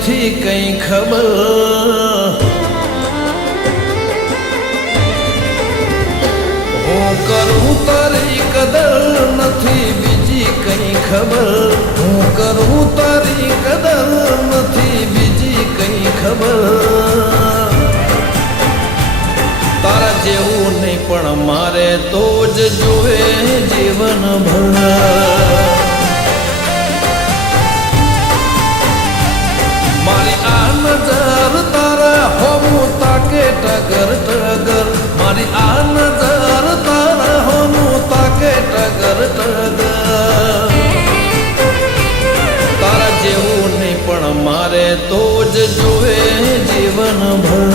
નથી કઈ ખબર, હું કરું તારી કદર નથી બીજી કઈ ખબર, હું કરું તારી કદર નથી બીજી કઈ ખબર. તારા જેવું નહીં પણ મારે તો જ જોવે જીવનભર. મારી આ નજર તારા હોવું તાકે ટગર ટગર, મારી આ નજર તારા હોવું તાકે ટગર ટગર. તારા જેવું નહીં પણ મારે તો જ જોવે જીવનભર.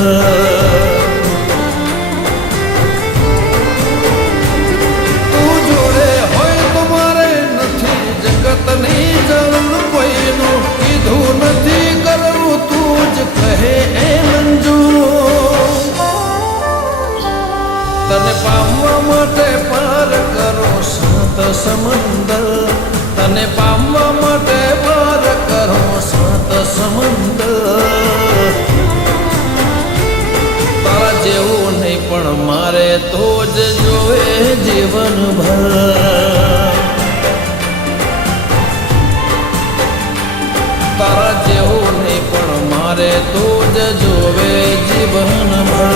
તું જોડે હોય તો મારે નથી જગતની જરૂર કોઈનું, કીધું નથી કરવું તું જ કહે એ મંજૂર. તને પામવા માટે પાર કરો સાત સમંદર, તને પામવા માટે પાર કરો સાત સમંદર. તારા જેવું નહીં પણ મારે તો જ જોવે જીવનભર. તારા જેવું નહીં પણ મારે તો જ જોવે જીવનભર.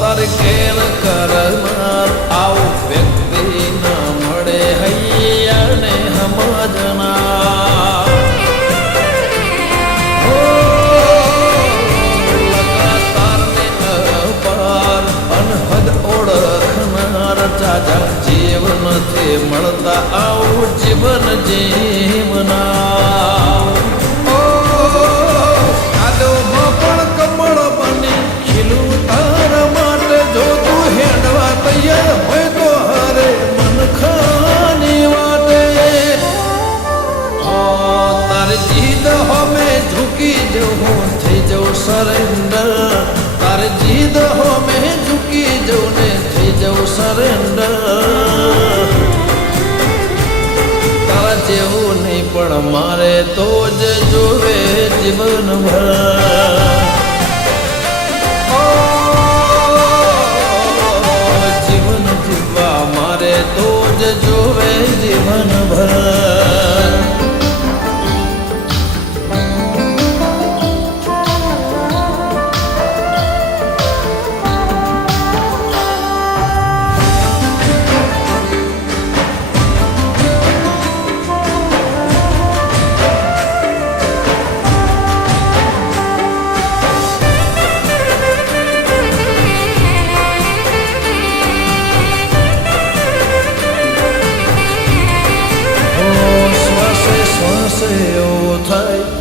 તારી કેર કરનાર આવું વ્યક્તિ ન મળે હૈયાને સમજનાર. લગાતાર ને અપાર અનહદ ઓળખનાર જાજા જીવ નથી મળતા આવું જીવન જીવનાર. પણ કમળ બની ખીલું તારા માટે, જો તું હેડવા તૈયાર હોય તો હરે મન ખાની વાટે. તારી જીદ હોમે ઝૂકી જવું થઈ જવું સરેન્ડર, તારી જીદ હોમે ઝૂકી જવું ને થઈ જવું સરેન્ડર. તારા જેવું નહીં પણ મારે તો જ જોવે જીવનભર. જીવન જીવવા મારે તો જ જોવે જીવનભર.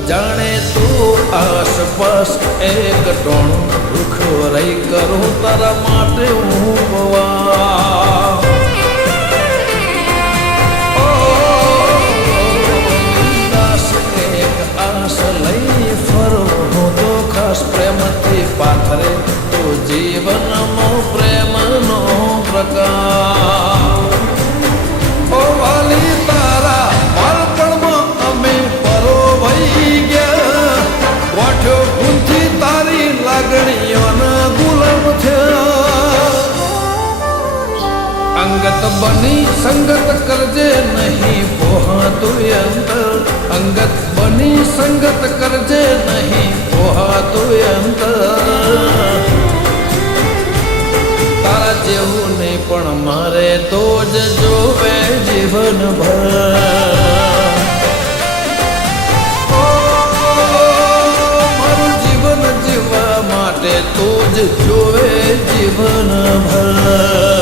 જાણે તું આસપાસ એક ટોણું દુઃખ રહી કરું તારા માટે હું બવા. દાસ એક આસ લઈ ફરું હું તો ખાસ પ્રેમથી પાથરે તો જીવનનો પ્રેમનો પ્રકાર. ઓ વાલી તારા બાળપણમાં અમે પરોવાઈ ગયા, વાઠ્યો ગુંથી તારી લાગણીઓના ગુલામ થયા. અંગત બની સંગત કરજે નહીં પોહાતું અંતર, અંગત બની સંગત કરજે નહીં પોહાતું અંતર. તારા જેવું નહીં પણ મારે તો જ જોવે જીવનભર. મારું જીવન જીવવા માટે તો જ જોવે જીવનભર.